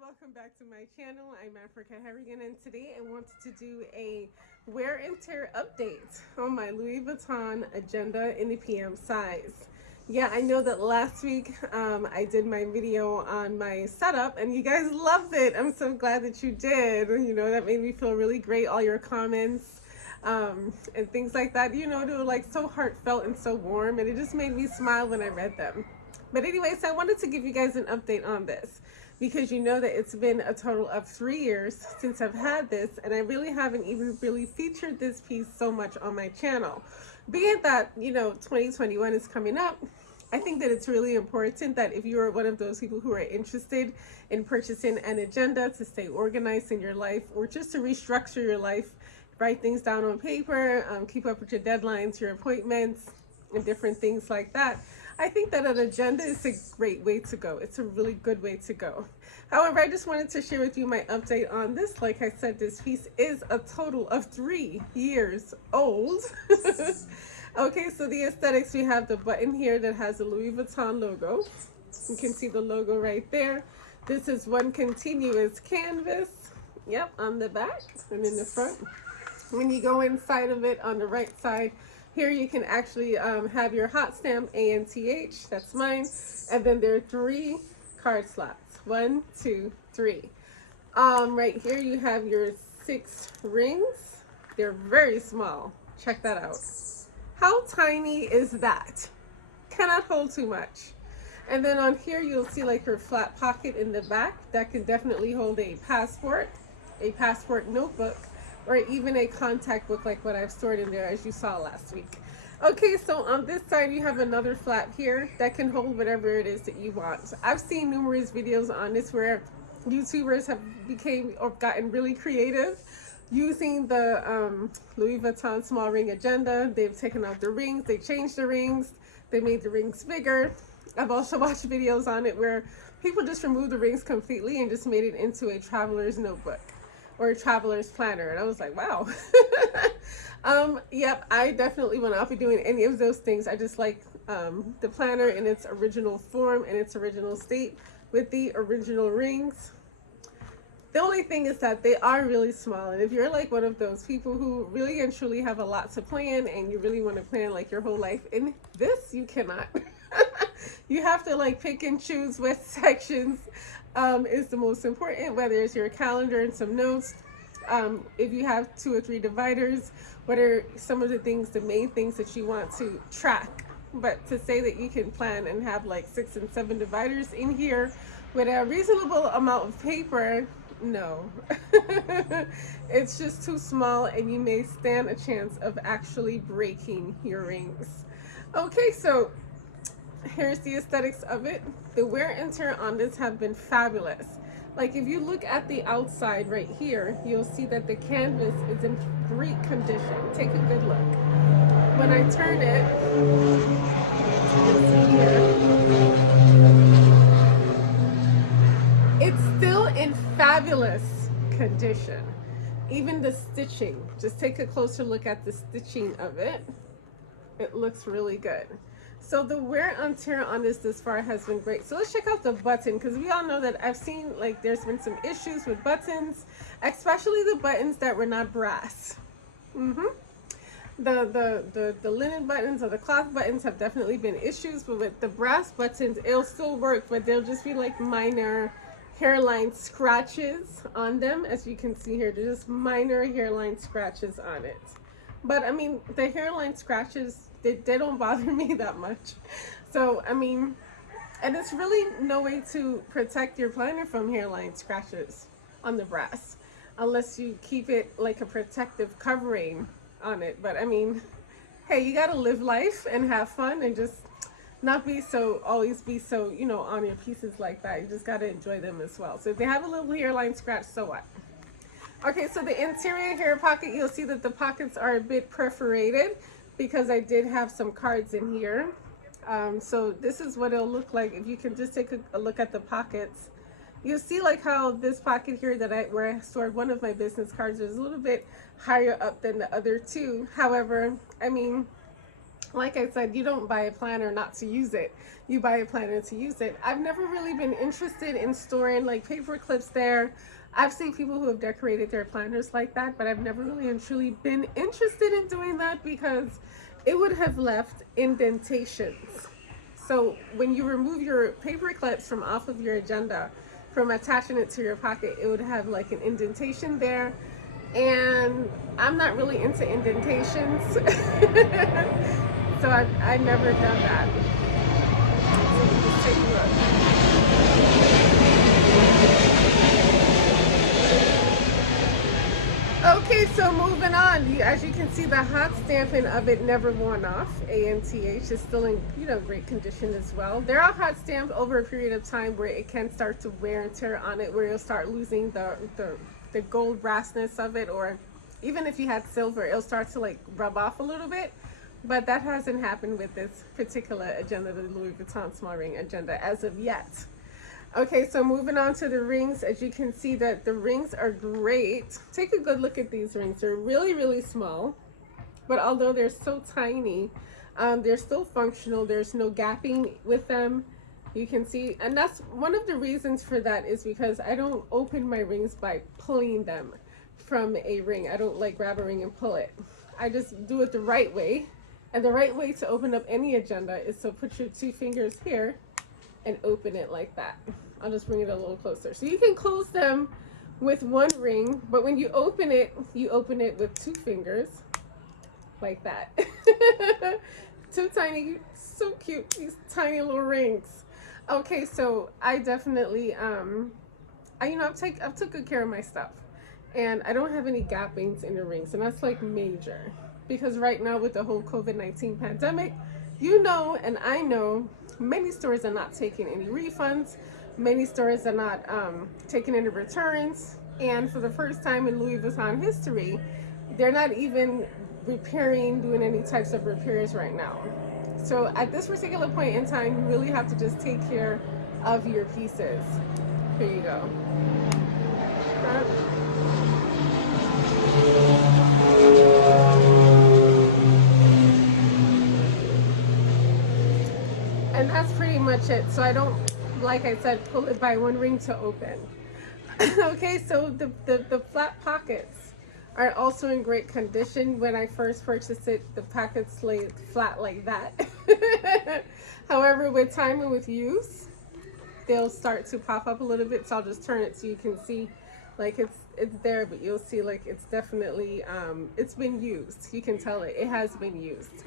welcome back to my channel. I'm Africah Harrigan, and today I wanted to do a wear and tear update on my Louis Vuitton Agenda in the PM size. Yeah, I know that last week I did my video on my setup and you guys loved it. I'm so glad that you did. You know, that made me feel really great. All your comments and things like that, you know, they were like so heartfelt and so warm, and it just made me smile when I read them. But anyways, I wanted to give you guys an update on this because you know that it's been a total of 3 years since I've had this, and I really haven't even really featured this piece so much on my channel. Being that, you know, 2021 is coming up, I think that it's really important that if you are one of those people who are interested in purchasing an agenda to stay organized in your life, or just to restructure your life, write things down on paper, keep up with your deadlines, your appointments, and different things like that, I think that an agenda is a great way to go. It's a really good way to go. However, I just wanted to share with you my update on this. Like I said, this piece is a total of 3 years old. Okay, so the aesthetics, we have the button here that has the Louis Vuitton logo. You can see the logo right there. This is one continuous canvas. Yep, on the back and in the front. When you go inside of it on the right side, here you can actually have your hot stamp ANTH, that's mine, and then there are 3 card slots, 1, 2, 3. Right here you have your 6 rings. They're very small. Check that out. How tiny is that? Cannot hold too much. And then on here you'll see like your flat pocket in the back that can definitely hold a passport notebook, or even a contact book like what I've stored in there, as you saw last week. Okay, so on this side you have another flap here that can hold whatever it is that you want. So I've seen numerous videos on this where YouTubers have gotten really creative using the Louis Vuitton small ring agenda. They've taken out the rings, they changed the rings, they made the rings bigger. I've also watched videos on it where people just removed the rings completely and just made it into a traveler's notebook or a traveler's planner, and I was like, wow. Yep, I definitely will not be doing any of those things. I just like the planner in its original form, in its original state, with the original rings. The only thing is that they are really small, and if you're like one of those people who really and truly have a lot to plan and you really want to plan like your whole life in this, you cannot. You have to like pick and choose what sections is the most important, whether it's your calendar and some notes. If you have 2 or 3 dividers, what are some of the things, the main things that you want to track? But to say that you can plan and have like 6 and 7 dividers in here with a reasonable amount of paper, no. It's just too small, and you may stand a chance of actually breaking your rings. Okay, so here's the aesthetics of it. The wear and tear on this have been fabulous. Like if you look at the outside right here, you'll see that the canvas is in great condition. Take a good look. When I turn it, you'll see here, it's still in fabulous condition. Even the stitching, just take a closer look at the stitching of it. It looks really good. So the wear and tear on this far has been great. So let's check out the button, because we all know that I've seen like there's been some issues with buttons, especially the buttons that were not brass. The linen buttons or the cloth buttons have definitely been issues, but with the brass buttons, it'll still work, but they'll just be like minor hairline scratches on them. As you can see here, there's just minor hairline scratches on it. But I mean, the hairline scratches, they don't bother me that much. So I mean, and it's really no way to protect your planner from hairline scratches on the brass, unless you keep it like a protective covering on it. But I mean, hey, you gotta live life and have fun and just not be so, always be so, you know, on your pieces like that. You just gotta enjoy them as well. So if they have a little hairline scratch, so what? Okay, so the interior hair pocket, you'll see that the pockets are a bit perforated because I did have some cards in here. So this is what it'll look like if you can just take a look at the pockets. You'll see like how this pocket here where I stored one of my business cards is a little bit higher up than the other 2. However, I mean, like I said, you don't buy a planner not to use it. You buy a planner to use it. I've never really been interested in storing like paper clips there. I've seen people who have decorated their planners like that, but I've never really and truly been interested in doing that because it would have left indentations. So when you remove your paper clips from off of your agenda, from attaching it to your pocket, it would have like an indentation there. And I'm not really into indentations. So I never done that. So we just take a look. Okay, so moving on. As you can see, the hot stamping of it never worn off. ANTH is still in great condition as well. They're all hot stamped over a period of time where it can start to wear and tear on it, where you'll start losing the gold brassness of it, or even if you had silver, it'll start to like rub off a little bit. But that hasn't happened with this particular agenda, the Louis Vuitton small ring agenda, as of yet. Okay, so moving on to the rings. As you can see, that the rings are great. Take a good look at these rings. They're really, really small, but although they're so tiny, they're still functional. There's no gapping with them. You can see, and that's one of the reasons for that, is because I don't open my rings by pulling them from a ring. I don't like grab a ring and pull it. I just do it the right way. And the right way to open up any agenda is to put your 2 fingers here and open it like that. I'll just bring it a little closer. So you can close them with 1 ring, but when you open it with 2 fingers like that. 2 tiny, so cute, these tiny little rings. Okay, so I definitely, I've took good care of my stuff, and I don't have any gappings in the rings, and that's like major, because right now with the whole COVID-19 pandemic, and I know many stores are not taking any refunds, many stores are not taking any returns, and for the first time in Louis Vuitton history, they're not even doing any types of repairs right now. So at this particular point in time, you really have to just take care of your pieces. Here you go. And that's pretty much it. So I don't, like I said, pull it by 1 ring to open. Okay, so the flat pockets are also in great condition. When I first purchased it, the pockets lay flat like that. However, with time and with use, they'll start to pop up a little bit. So I'll just turn it so you can see, like it's there, but you'll see like it's definitely it's been used. You can tell it has been used.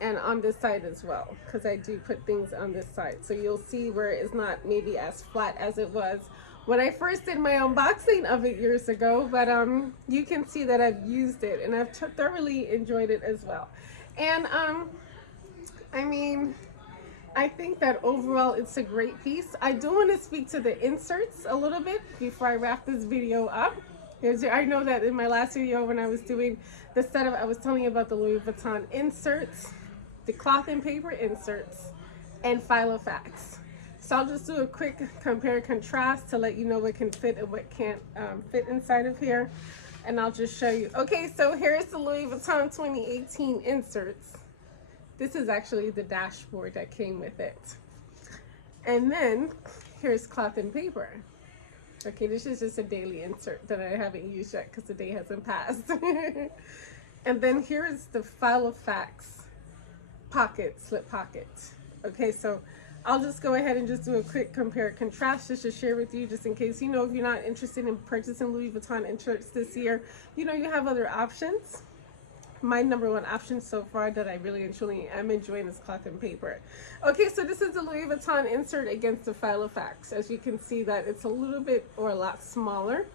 And on this side as well, because I do put things on this side, so you'll see where it's not maybe as flat as it was when I first did my unboxing of it years ago. But you can see that I've used it, and I've thoroughly enjoyed it as well. And I mean, I think that overall it's a great piece. I do want to speak to the inserts a little bit before I wrap this video up. I know that in my last video when I was doing the setup, I was telling you about the Louis Vuitton inserts, the cloth and paper inserts, and Filofax. So I'll just do a quick compare contrast to let you know what can fit and what can't fit inside of here. And I'll just show you. Okay, so here's the Louis Vuitton 2018 inserts. This is actually the dashboard that came with it. And then here's cloth and paper. Okay, this is just a daily insert that I haven't used yet because the day hasn't passed. And then here's the Filofax slip pocket. Okay, so I'll just go ahead and just do a quick compare contrast just to share with you, just in case, if you're not interested in purchasing Louis Vuitton inserts this year, you have other options. My number 1 option so far that I really and truly am enjoying is cloth and paper. Okay, so this is the Louis Vuitton insert against the Filofax. As you can see that it's a little bit or a lot smaller.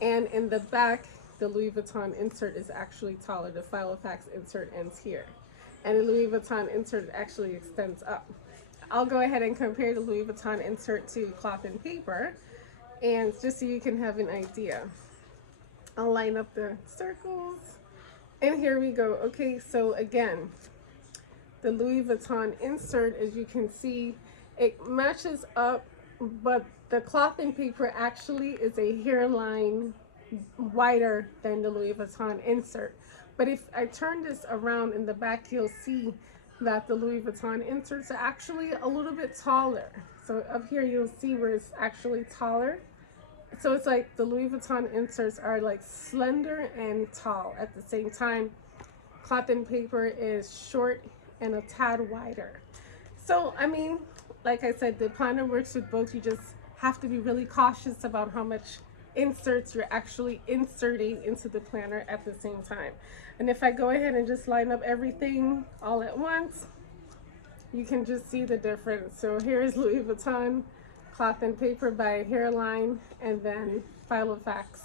And in the back, the Louis Vuitton insert is actually taller. The Filofax insert ends here. And the Louis Vuitton insert actually extends up. I'll go ahead and compare the Louis Vuitton insert to cloth and paper, and just so you can have an idea. I'll line up the circles. And here we go. Okay, so again, the Louis Vuitton insert, as you can see, it matches up, but the cloth and paper actually is a hairline wider than the Louis Vuitton insert. But if I turn this around in the back, you'll see that the Louis Vuitton inserts are actually a little bit taller. So up here you'll see where it's actually taller. So it's like the Louis Vuitton inserts are like slender and tall at the same time. Cloth and paper is short and a tad wider. So I mean, like I said, the planner works with both. You just have to be really cautious about how much inserts you're actually inserting into the planner at the same time. And if I go ahead and just line up everything all at once, you can just see the difference. So here's Louis Vuitton cloth and paper by Hairline, and then Filofax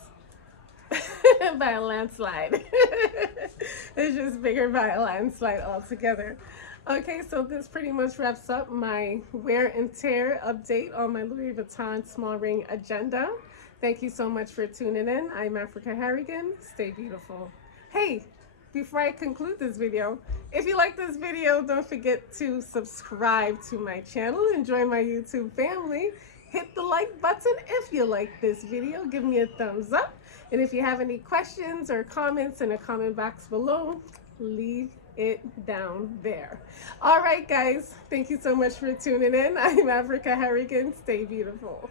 by a landslide. It's just bigger by a landslide altogether. Okay, so this pretty much wraps up my wear and tear update on my Louis Vuitton small ring agenda. Thank you so much for tuning in. I'm Africah Harrigan. Stay beautiful. Hey, before I conclude this video, if you like this video, don't forget to subscribe to my channel and join my YouTube family. Hit the like button if you like this video. Give me a thumbs up. And if you have any questions or comments in the comment box below, leave it down there. All right, guys. Thank you so much for tuning in. I'm Africah Harrigan. Stay beautiful.